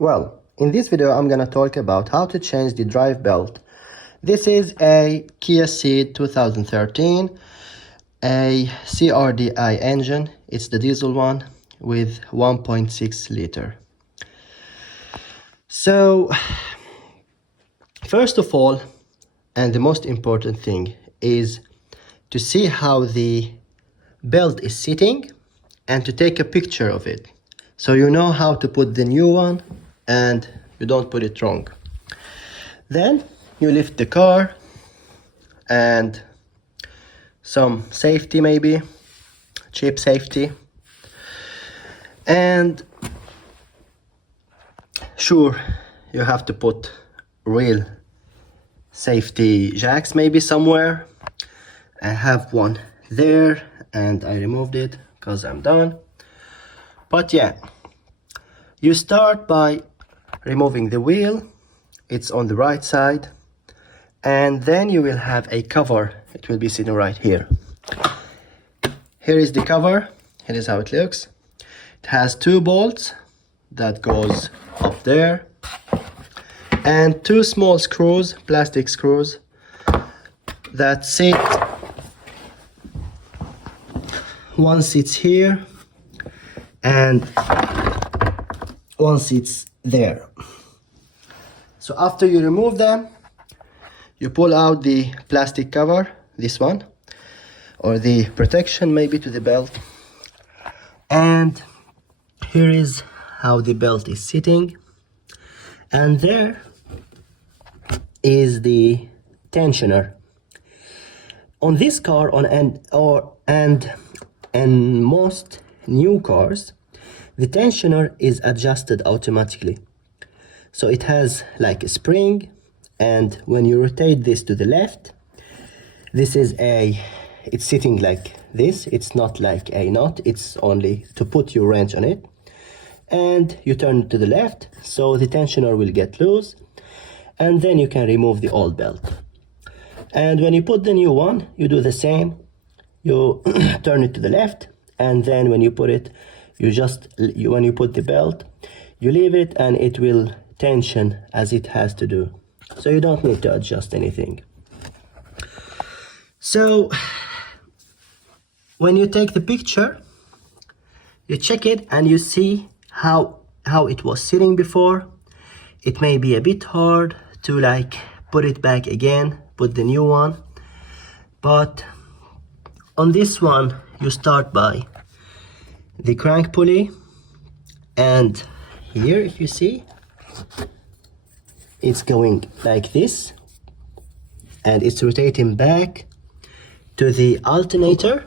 Well, in this video I'm gonna talk about how to change the drive belt. This is a Kia Ceed 2013, a CRDi engine. It's the diesel one with 1.6 liter. So, first of all, and the most important thing is to see how the belt is sitting and to take a picture of it, so you know how to put the new one and you don't put it wrong. Then you lift the car and some safety, maybe cheap safety, and sure, you have to put real safety jacks maybe somewhere. I have one there and I removed it because I'm done. But yeah, you start by removing the wheel. It's on the right side, and then you will have a cover. It will be sitting right here. Here is the cover. Here is how it looks. It has two bolts that goes up there and two small screws, plastic screws, that sit. One sits here and one sits there. So after you remove them, you pull out the plastic cover, this one, or the protection maybe to the belt, and here is how the belt is sitting, and there is the tensioner. On this car, and most new cars, the tensioner is adjusted automatically. So it has like a spring, and when you rotate this to the left, it's sitting like this. It's not like a knot, it's only to put your wrench on it. And you turn it to the left, so the tensioner will get loose, and then you can remove the old belt. And when you put the new one, you do the same. You turn it to the left, and then when you put it, when you put the belt, you leave it and it will tension as it has to do. So you don't need to adjust anything. So when you take the picture, you check it and you see how it was sitting before. It may be a bit hard to like put it back again, put the new one, but on this one you start by the crank pulley, and here, if you see, it's going like this and it's rotating back to the alternator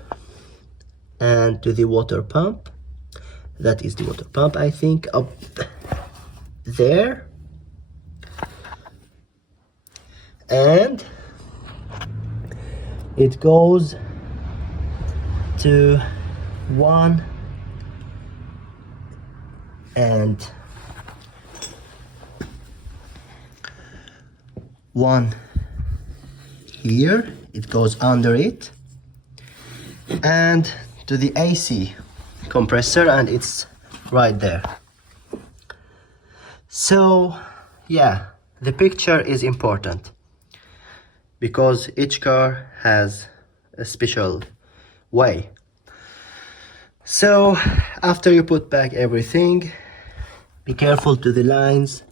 and to the water pump. That is the water pump, I think, up there. And it goes to one and one here, it goes under it, and to the AC compressor, and it's right there. So yeah, the picture is important because each car has a special way. So after you put back everything, be careful to the lines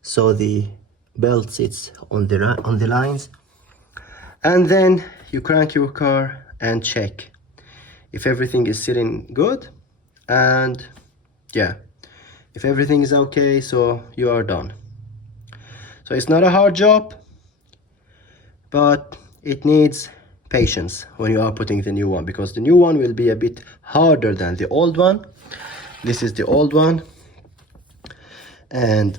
so the belt sits on the lines, and then you crank your car and check if everything is sitting good, and yeah, if everything is okay, so you are done. So it's not a hard job, but it needs patience when you are putting the new one, because the new one will be a bit harder than the old one. This is the old one, and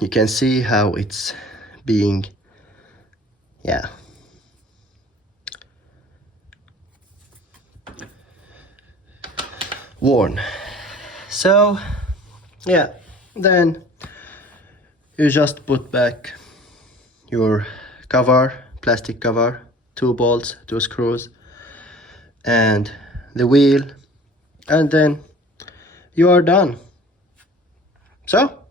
you can see how it's being, yeah, worn. So yeah, then you just put back your cover, plastic cover, two bolts, two screws, and the wheel, and then you are done. So